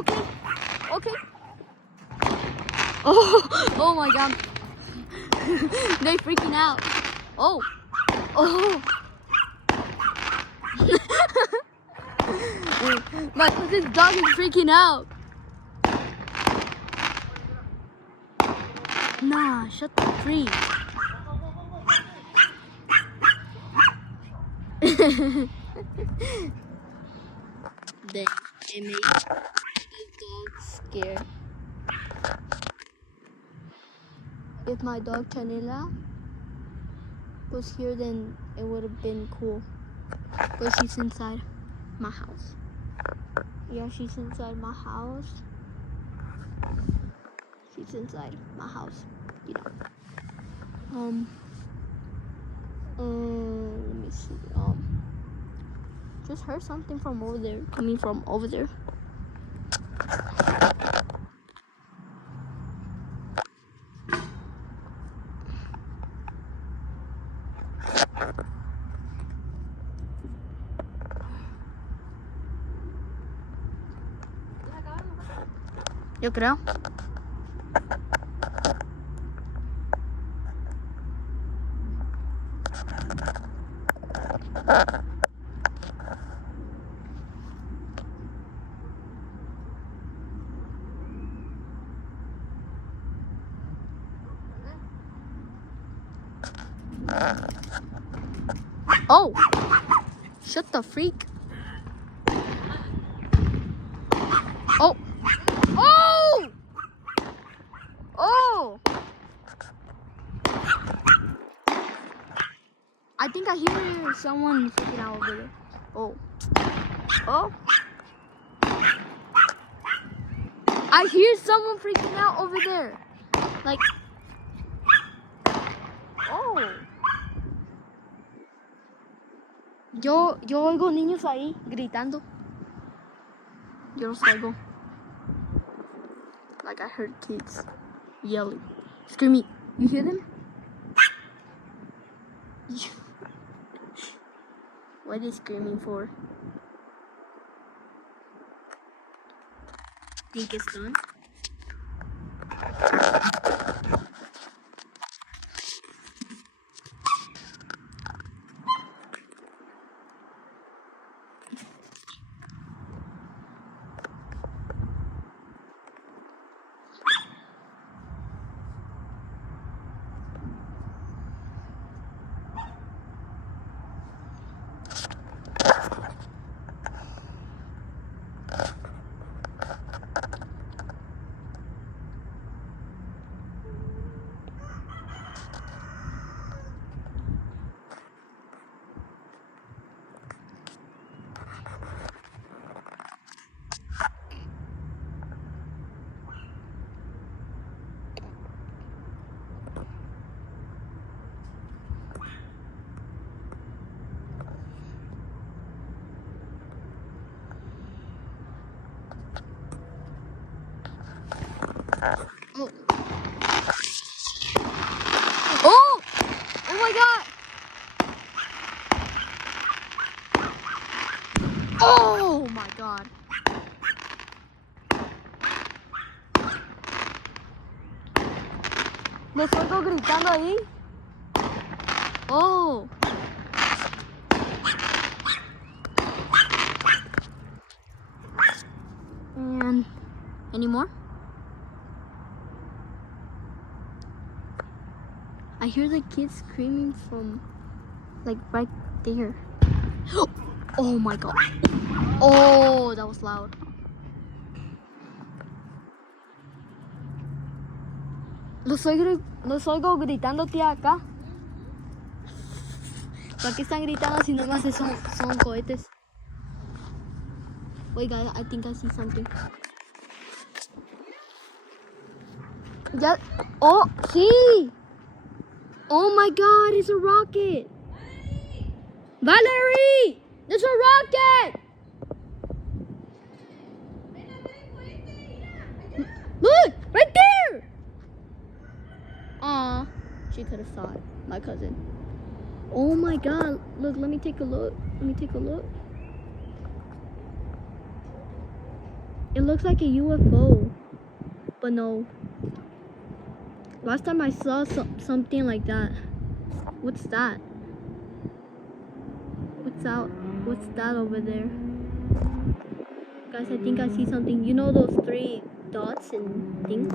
Okay. Okay. Oh my god. They freaking out. Oh. But this dog is freaking out. Nah, shut the freak. Then it made the dog scared. If my dog Chanela was here, then it would have been cool. But she's inside my house. Yeah, she's inside my house. She's inside my house. You know. Let me see. Just heard something from over there, coming from over there. Yo creo. Oh, shut the freak. Oh. I think I hear someone freaking out over there. Oh. I hear someone freaking out over there. Like, oh. Yo oigo niños ahí gritando. Yo los oigo. Like I heard kids yelling, screaming. You hear them? What are they screaming for? Think it's done? Oh! Oh my god! Oh my god! ¿Los oigo gritando ahí? Oh! And any more? I hear the kids screaming from like right there. Oh my god. Oh, that was loud. Los oigo gritándote acá. ¿Para qué están gritando si nomás son cohetes? Wait guys, I think I see something. Ya. Oh, sí. Oh my god, it's a rocket. Valerie, there's a rocket. Look, right there. Aw, she could have saw it, my cousin. Oh my god, look, let me take a look. It looks like a UFO, but no. Last time I saw something like that. What's that? What's that over there? Guys, I think I see something. You know those 3 dots and things?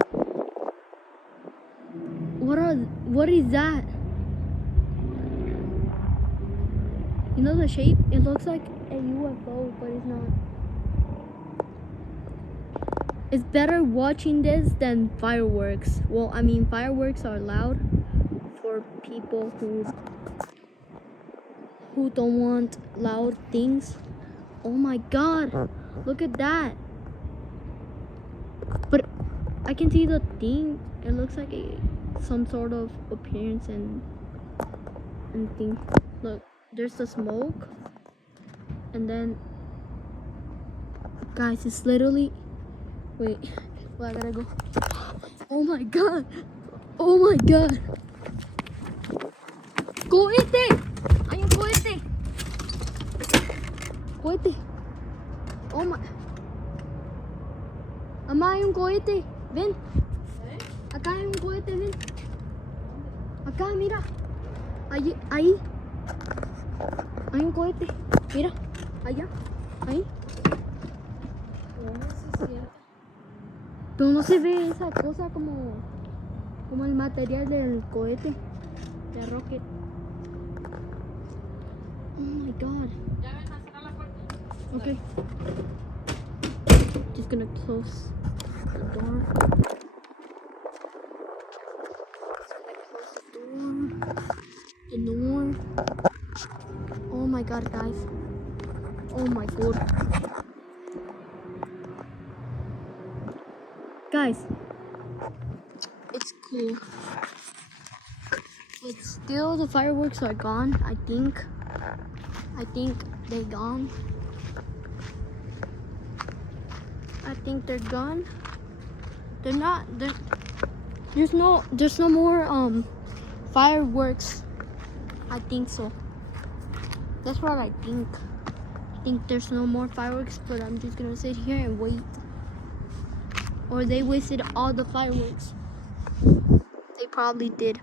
What is that? You know the shape? It looks like a UFO, but it's not. It's better watching this than fireworks. Well, I mean, fireworks are loud for people who don't want loud things. Oh my god, look at that. But I can see the thing. It looks like some sort of appearance and thing. Look, there's the smoke. And then, guys, it's literally, wait, well, I gotta go. Oh my god. Oh my god. Cohete. Hay un cohete. Cohete. Oh my. Mamá, hay un cohete. Ven. Acá hay un cohete, ven. Acá, mira. Ahí. Hay un cohete. Mira. Allá. Ahí. Pero no se ve esa cosa como el material del cohete. De rocket. Oh my god. Okay. Just gonna close the door. The door. Oh my god, guys. Oh my god. Guys, it's cool. But still the fireworks are gone, I think. I think they're gone. I think they're gone. They're not. There's no more fireworks. I think so. That's what I think. I think there's no more fireworks, but I'm just gonna sit here and wait. Or they wasted all the fireworks. They probably did.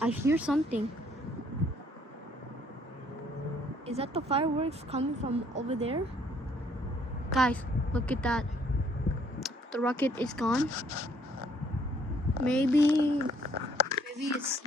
I hear something. Is that the fireworks coming from over there? Guys, look at that. The rocket is gone. Maybe it's